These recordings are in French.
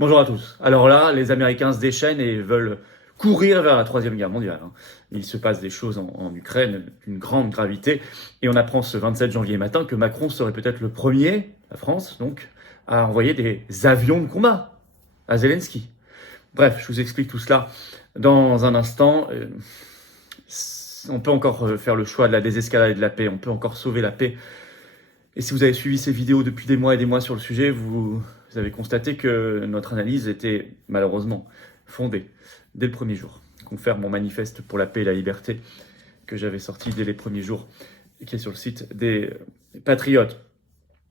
Bonjour à tous. Alors là, les Américains se déchaînent et veulent courir vers la Troisième Guerre mondiale. Il se passe des choses en Ukraine d'une grande gravité et on apprend ce 27 janvier matin que Macron serait peut-être le premier, la France donc, à envoyer des avions de combat à Zelensky. Bref, je vous explique tout cela dans un instant. On peut encore faire le choix de la désescalade et de la paix, on peut encore sauver la paix. Et si vous avez suivi ces vidéos depuis des mois et des mois sur le sujet, vous avez constaté que notre analyse était malheureusement fondée dès le premier jour. Confère mon manifeste pour la paix et la liberté que j'avais sorti dès les premiers jours et qui est sur le site des Patriotes.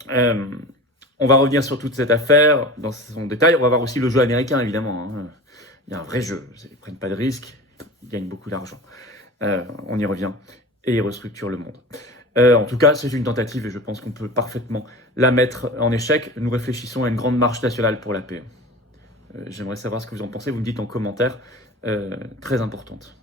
On va revenir sur toute cette affaire dans son détail. On va voir aussi le jeu américain, évidemment. Il y a un vrai jeu. Ils ne prennent pas de risques, ils gagnent beaucoup d'argent. On y revient et ils restructurent le monde. En tout cas, c'est une tentative et je pense qu'on peut parfaitement la mettre en échec. Nous réfléchissons à une grande marche nationale pour la paix. J'aimerais savoir ce que vous en pensez. Vous me dites en commentaire. Très importante.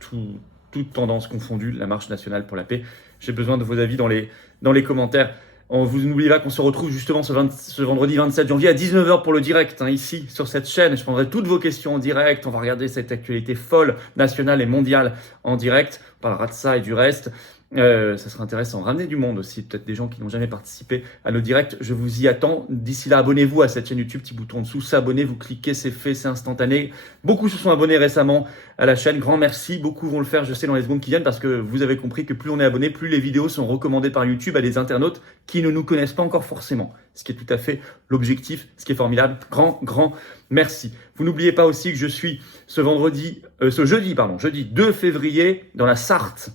Toute tendance confondue, la marche nationale pour la paix. J'ai besoin de vos avis dans les commentaires. Vous n'oubliez pas qu'on se retrouve justement ce vendredi 27 janvier à 19h pour le direct, ici, sur cette chaîne. Je prendrai toutes vos questions en direct. On va regarder cette actualité folle, nationale et mondiale en direct. On parlera de ça et du reste. Ça sera intéressant. Ramener du monde aussi, peut-être des gens qui n'ont jamais participé à nos directs. Je vous y attends. D'ici là, abonnez-vous à cette chaîne YouTube, petit bouton en dessous, s'abonner, vous cliquez, c'est fait, c'est instantané. Beaucoup se sont abonnés récemment à la chaîne. Grand merci. Beaucoup vont le faire, je sais, dans les secondes qui viennent parce que vous avez compris que plus on est abonné, plus les vidéos sont recommandées par YouTube à des internautes qui ne nous connaissent pas encore forcément. Ce qui est tout à fait l'objectif, ce qui est formidable. Grand merci. Vous n'oubliez pas aussi que je suis ce jeudi 2 février dans la Sarthe.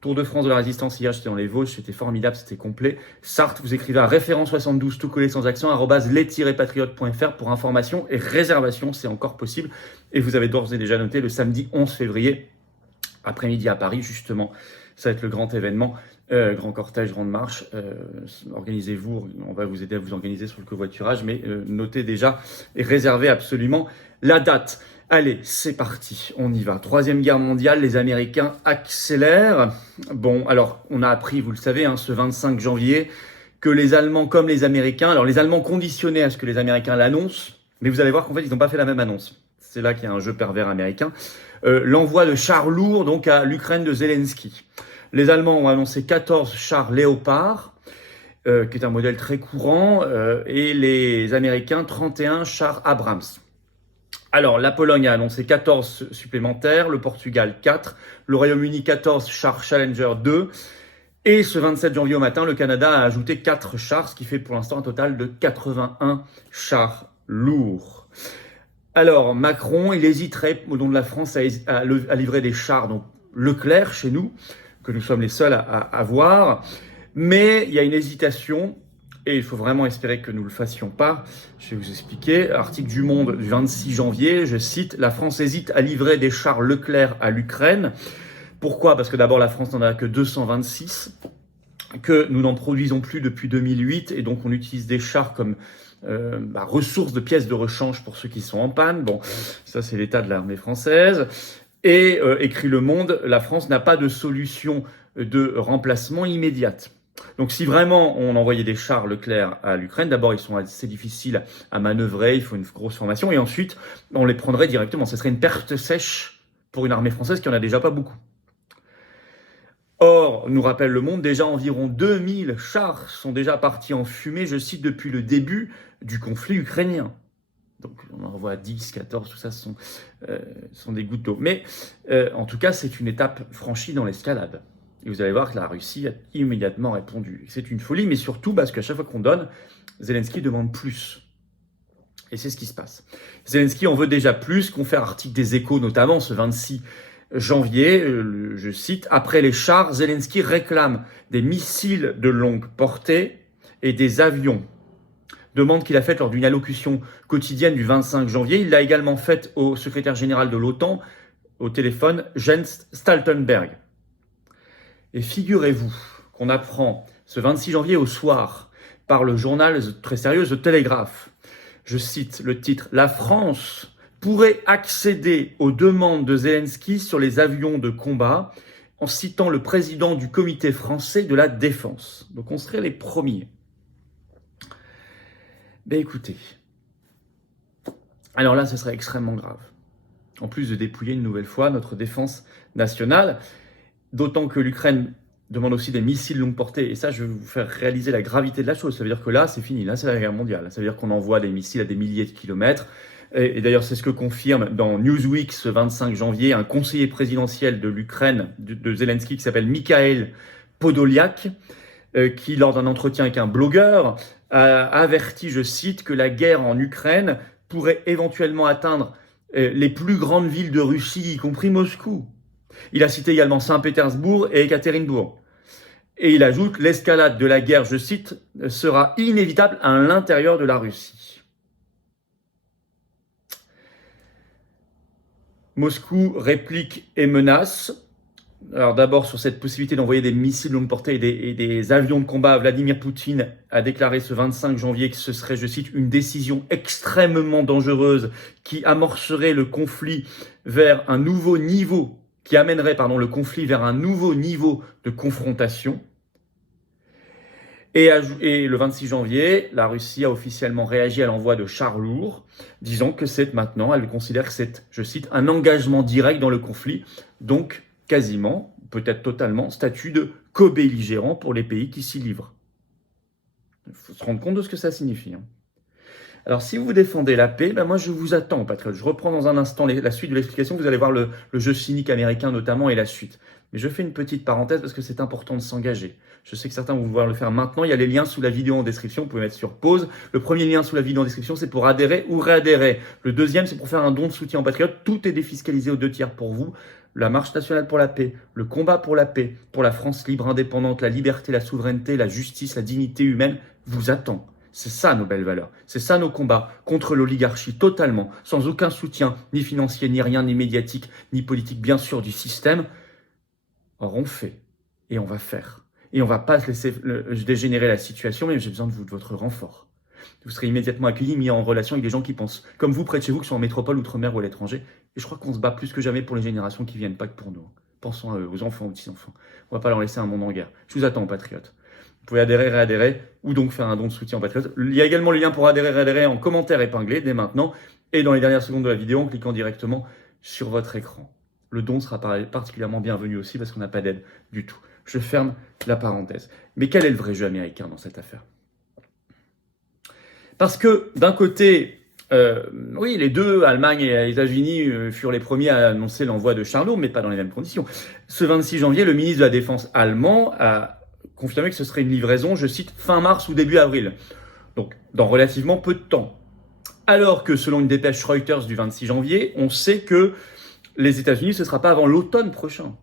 Tour de France de la Résistance, hier j'étais dans les Vosges, c'était formidable, c'était complet. Sarthe, vous écrivez à référent 72, tout collé sans accent, @les-patriotes.fr pour information et réservation, c'est encore possible. Et vous avez d'ores et déjà noté le samedi 11 février, après-midi à Paris, justement. Ça va être le grand événement, grand cortège, grande marche. Organisez-vous, on va vous aider à vous organiser sur le covoiturage, mais notez déjà et réservez absolument la date. Allez, c'est parti, on y va. Troisième guerre mondiale, les Américains accélèrent. Bon, alors, on a appris, vous le savez, ce 25 janvier, que les Allemands comme les Américains, alors les Allemands conditionnaient à ce que les Américains l'annoncent, mais vous allez voir qu'en fait, ils n'ont pas fait la même annonce. C'est là qu'il y a un jeu pervers américain. L'envoi de chars lourds, donc, à l'Ukraine de Zelensky. Les Allemands ont annoncé 14 chars Léopard, qui est un modèle très courant, et les Américains, 31 chars Abrams. Alors, la Pologne a annoncé 14 supplémentaires, le Portugal 4, le Royaume-Uni 14 chars Challenger 2, et ce 27 janvier au matin, le Canada a ajouté 4 chars, ce qui fait pour l'instant un total de 81 chars lourds. Alors, Macron, il hésiterait, au nom de la France, à livrer des chars, donc Leclerc chez nous, que nous sommes les seuls à avoir, mais il y a une hésitation. Et il faut vraiment espérer que nous ne le fassions pas. Je vais vous expliquer. Article du Monde du 26 janvier, je cite, « La France hésite à livrer des chars Leclerc à l'Ukraine. » Pourquoi ? Parce que d'abord, la France n'en a que 226, que nous n'en produisons plus depuis 2008, et donc on utilise des chars comme ressource de pièces de rechange pour ceux qui sont en panne. Bon, ça c'est l'état de l'armée française. Et, écrit Le Monde, la France n'a pas de solution de remplacement immédiate. Donc si vraiment on envoyait des chars Leclerc à l'Ukraine, d'abord ils sont assez difficiles à manœuvrer, il faut une grosse formation, et ensuite on les prendrait directement. Ce serait une perte sèche pour une armée française qui en a déjà pas beaucoup. Or, nous rappelle Le Monde, déjà environ 2000 chars sont déjà partis en fumée, je cite, depuis le début du conflit ukrainien. Donc on en voit 10, 14, tout ça sont des gouttes d'eau. Mais en tout cas, c'est une étape franchie dans l'escalade. Et vous allez voir que la Russie a immédiatement répondu. C'est une folie, mais surtout parce qu'à chaque fois qu'on donne, Zelensky demande plus. Et c'est ce qui se passe. Zelensky en veut déjà plus, confère article des Échos, notamment ce 26 janvier, je cite, « Après les chars, Zelensky réclame des missiles de longue portée et des avions. » Demande qu'il a faite lors d'une allocution quotidienne du 25 janvier. Il l'a également faite au secrétaire général de l'OTAN, au téléphone, Jens Stoltenberg. Et figurez-vous qu'on apprend ce 26 janvier au soir par le journal très sérieux The Telegraph. Je cite le titre « La France pourrait accéder aux demandes de Zelensky sur les avions de combat » en citant le président du comité français de la défense. Donc on serait les premiers. Ben écoutez, alors là, ce serait extrêmement grave. En plus de dépouiller une nouvelle fois notre défense nationale, d'autant que l'Ukraine demande aussi des missiles longue portée. Et ça, je vais vous faire réaliser la gravité de la chose. Ça veut dire que là, c'est fini. Là, c'est la guerre mondiale. Ça veut dire qu'on envoie des missiles à des milliers de kilomètres. Et d'ailleurs, c'est ce que confirme dans Newsweek ce 25 janvier un conseiller présidentiel de l'Ukraine, de Zelensky, qui s'appelle Mikhail Podolyak, qui, lors d'un entretien avec un blogueur, a averti, je cite, que la guerre en Ukraine pourrait éventuellement atteindre les plus grandes villes de Russie, y compris Moscou. Il a cité également Saint-Pétersbourg et Ekaterinbourg. Et il ajoute, l'escalade de la guerre, je cite, sera inévitable à l'intérieur de la Russie. Moscou réplique et menace. Alors d'abord, sur cette possibilité d'envoyer des missiles longue portée et des avions de combat, Vladimir Poutine a déclaré ce 25 janvier que ce serait, je cite, une décision extrêmement dangereuse qui amorcerait le conflit vers un nouveau niveau, qui amènerait, le conflit vers un nouveau niveau de confrontation. Et le 26 janvier, la Russie a officiellement réagi à l'envoi de chars lourds, disant que c'est maintenant, elle considère que c'est, je cite, un engagement direct dans le conflit, donc quasiment, peut-être totalement, statut de co-belligérant pour les pays qui s'y livrent. Il faut se rendre compte de ce que ça signifie. Alors, si vous défendez la paix, moi je vous attends, patriotes. Je reprends dans un instant la suite de l'explication. Vous allez voir le jeu cynique américain notamment et la suite. Mais je fais une petite parenthèse parce que c'est important de s'engager. Je sais que certains vont vouloir le faire maintenant. Il y a les liens sous la vidéo en description. Vous pouvez mettre sur pause. Le premier lien sous la vidéo en description, c'est pour adhérer ou réadhérer. Le deuxième, c'est pour faire un don de soutien aux patriotes. Tout est défiscalisé aux 2/3 pour vous. La marche nationale pour la paix, le combat pour la paix, pour la France libre, indépendante, la liberté, la souveraineté, la justice, la dignité humaine vous attend. C'est ça nos belles valeurs, c'est ça nos combats contre l'oligarchie totalement, sans aucun soutien, ni financier, ni rien, ni médiatique, ni politique, bien sûr, du système. Or on fait, et on va faire. Et on va pas se laisser dégénérer la situation, mais j'ai besoin de vous, de votre renfort. Vous serez immédiatement accueillis, mis en relation avec des gens qui pensent comme vous, près de chez vous, qui sont en métropole, outre-mer ou à l'étranger. Et je crois qu'on se bat plus que jamais pour les générations qui viennent, pas que pour nous. Pensons à eux, aux enfants, aux petits-enfants. On va pas leur laisser un monde en guerre. Je vous attends, patriotes. Vous pouvez adhérer, réadhérer, ou donc faire un don de soutien aux patriotes. Il y a également le lien pour adhérer, réadhérer en commentaire épinglé dès maintenant, et dans les dernières secondes de la vidéo en cliquant directement sur votre écran. Le don sera particulièrement bienvenu aussi parce qu'on n'a pas d'aide du tout. Je ferme la parenthèse. Mais quel est le vrai jeu américain dans cette affaire ? Parce que d'un côté, oui, les deux, Allemagne et les États-Unis, furent les premiers à annoncer l'envoi de chars lourds, mais pas dans les mêmes conditions. Ce 26 janvier, le ministre de la Défense allemand a confirmé que ce serait une livraison, je cite, fin mars ou début avril. Donc, dans relativement peu de temps. Alors que, selon une dépêche Reuters du 26 janvier, on sait que les États-Unis, ce ne sera pas avant l'automne prochain.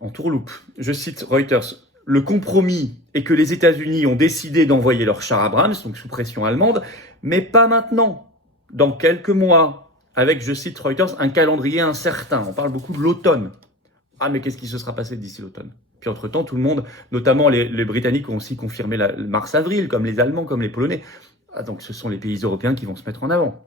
En tourloupe. Je cite Reuters. Le compromis est que les États-Unis ont décidé d'envoyer leurs chars Abrams, donc sous pression allemande, mais pas maintenant, dans quelques mois, avec, je cite Reuters, un calendrier incertain. On parle beaucoup de l'automne. Ah, mais qu'est-ce qui se sera passé d'ici l'automne ? Puis entre-temps, tout le monde, notamment les Britanniques, ont aussi confirmé le mars-avril, comme les Allemands, comme les Polonais. Ah, donc ce sont les pays européens qui vont se mettre en avant.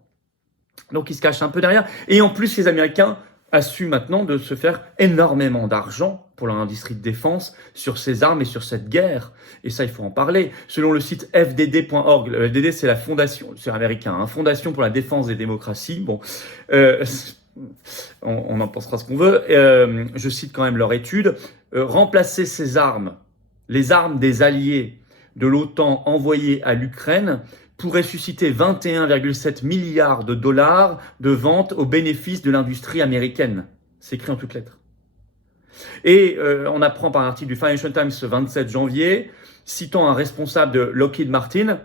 Donc ils se cachent un peu derrière. Et en plus, les Américains assument maintenant de se faire énormément d'argent pour leur industrie de défense sur ces armes et sur cette guerre. Et ça, il faut en parler. Selon le site fdd.org, le FDD, c'est la fondation, c'est américain, hein, Fondation pour la défense des démocraties. Bon, on en pensera ce qu'on veut. Je cite quand même leur étude. Remplacer ces armes, les armes des alliés de l'OTAN envoyées à l'Ukraine, pourrait susciter 21,7 milliards de dollars de ventes au bénéfice de l'industrie américaine. C'est écrit en toutes lettres. Et on apprend par un article du Financial Times ce 27 janvier, citant un responsable de Lockheed Martin,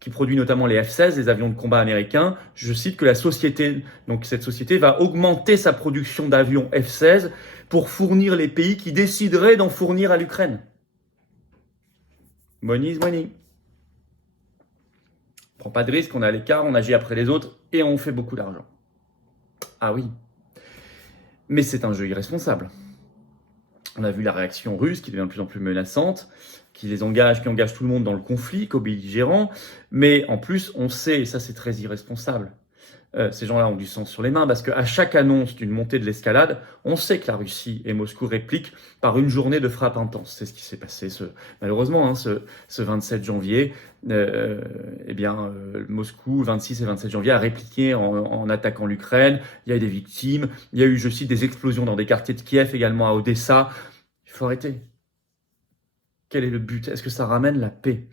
qui produit notamment les F-16, les avions de combat américains, je cite que cette société va augmenter sa production d'avions F-16 pour fournir les pays qui décideraient d'en fournir à l'Ukraine. Money is money. On prend pas de risque, on est à l'écart, on agit après les autres et on fait beaucoup d'argent. Ah oui. Mais c'est un jeu irresponsable. On a vu la réaction russe qui devient de plus en plus menaçante, qui engage tout le monde dans le conflit, co-belligérant. Mais en plus, on sait, et ça c'est très irresponsable, Ces gens-là ont du sang sur les mains parce qu'à chaque annonce d'une montée de l'escalade, on sait que la Russie et Moscou répliquent par une journée de frappe intense. C'est ce qui s'est passé malheureusement ce 27 janvier. Moscou, 26 et 27 janvier, a répliqué en attaquant l'Ukraine. Il y a eu des victimes. Il y a eu, je cite, des explosions dans des quartiers de Kiev, également à Odessa. Il faut arrêter. Quel est le but? Est-ce que ça ramène la paix?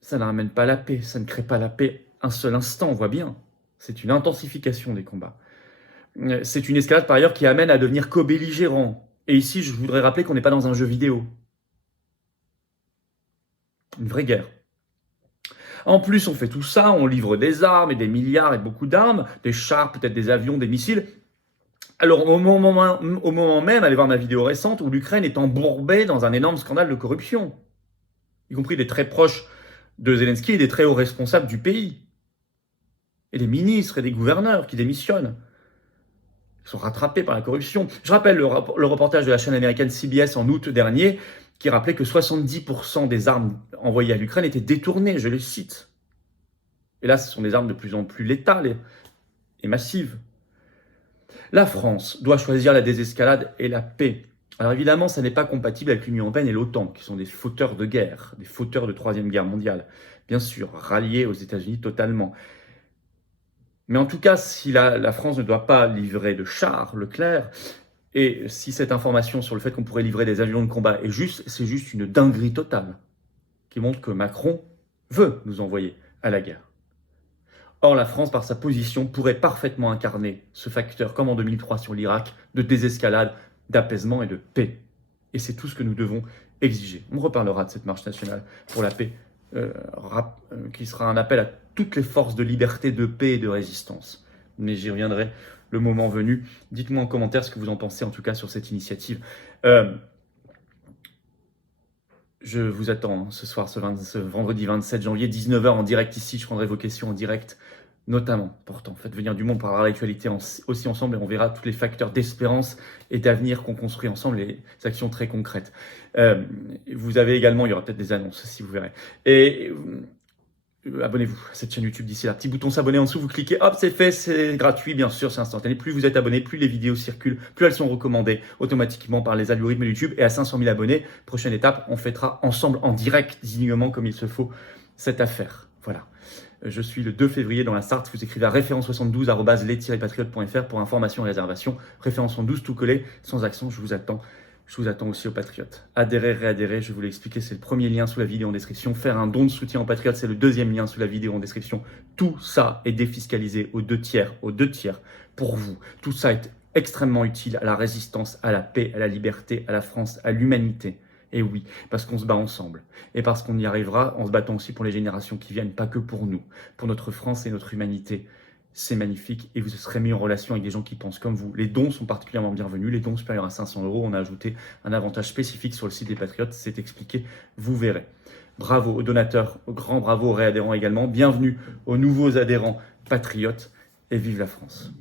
Ça ne ramène pas la paix, ça ne crée pas la paix un seul instant, on voit bien. C'est une intensification des combats. C'est une escalade par ailleurs qui amène à devenir co-belligérant. Et ici, je voudrais rappeler qu'on n'est pas dans un jeu vidéo. Une vraie guerre. En plus, on fait tout ça, on livre des armes et des milliards et beaucoup d'armes, des chars, peut-être des avions, des missiles. Alors, au moment même, allez voir ma vidéo récente, où l'Ukraine est embourbée dans un énorme scandale de corruption, y compris des très proches de Zelensky et des très hauts responsables du pays, et des ministres et des gouverneurs qui démissionnent. Ils sont rattrapés par la corruption. Je rappelle le reportage de la chaîne américaine CBS en août dernier, qui rappelait que 70% des armes envoyées à l'Ukraine étaient détournées, je les cite. Et là, ce sont des armes de plus en plus létales et massives. La France doit choisir la désescalade et la paix. Alors évidemment, ça n'est pas compatible avec l'Union européenne et l'OTAN, qui sont des fauteurs de guerre, des fauteurs de Troisième Guerre mondiale. Bien sûr, ralliés aux États-Unis totalement. Mais en tout cas, si la France ne doit pas livrer de chars, Leclerc, et si cette information sur le fait qu'on pourrait livrer des avions de combat est juste, c'est juste une dinguerie totale, qui montre que Macron veut nous envoyer à la guerre. Or, la France, par sa position, pourrait parfaitement incarner ce facteur, comme en 2003 sur l'Irak, de désescalade, d'apaisement et de paix. Et c'est tout ce que nous devons exiger. On reparlera de cette marche nationale pour la paix, qui sera un appel à toutes les forces de liberté, de paix et de résistance. Mais j'y reviendrai le moment venu. Dites-moi en commentaire ce que vous en pensez, en tout cas, sur cette initiative. Je vous attends ce soir, ce vendredi 27 janvier, 19h en direct ici. Je prendrai vos questions en direct, notamment. Pourtant, faites venir du monde pour avoir l'actualité aussi ensemble et on verra tous les facteurs d'espérance et d'avenir qu'on construit ensemble, les actions très concrètes. Vous avez également, il y aura peut-être des annonces si vous verrez. Et abonnez-vous à cette chaîne YouTube d'ici là. Petit bouton s'abonner en dessous, vous cliquez, hop, c'est fait, c'est gratuit, bien sûr, c'est instantané. Plus vous êtes abonné, plus les vidéos circulent, plus elles sont recommandées automatiquement par les algorithmes de YouTube. Et à 500 000 abonnés, prochaine étape, on fêtera ensemble en direct, dignement comme il se faut, cette affaire. Voilà. Je suis le 2 février dans la Sarthe. Vous écrivez à référence72@les-patriotes.fr pour information et réservation. Référence 72 tout collé, sans accent. Je vous attends. Je vous attends aussi aux Patriotes. Adhérez, réadhérez, je vous l'ai expliqué, c'est le premier lien sous la vidéo en description. Faire un don de soutien aux Patriotes, c'est le deuxième lien sous la vidéo en description. Tout ça est défiscalisé aux deux tiers pour vous. Tout ça est extrêmement utile à la résistance, à la paix, à la liberté, à la France, à l'humanité. Et oui, parce qu'on se bat ensemble. Et parce qu'on y arrivera en se battant aussi pour les générations qui viennent, pas que pour nous, pour notre France et notre humanité. C'est magnifique et vous serez mis en relation avec des gens qui pensent comme vous. Les dons sont particulièrement bienvenus, les dons supérieurs à 500 €. On a ajouté un avantage spécifique sur le site des Patriotes, c'est expliqué, vous verrez. Bravo aux donateurs, grand bravo aux réadhérents également. Bienvenue aux nouveaux adhérents Patriotes et vive la France.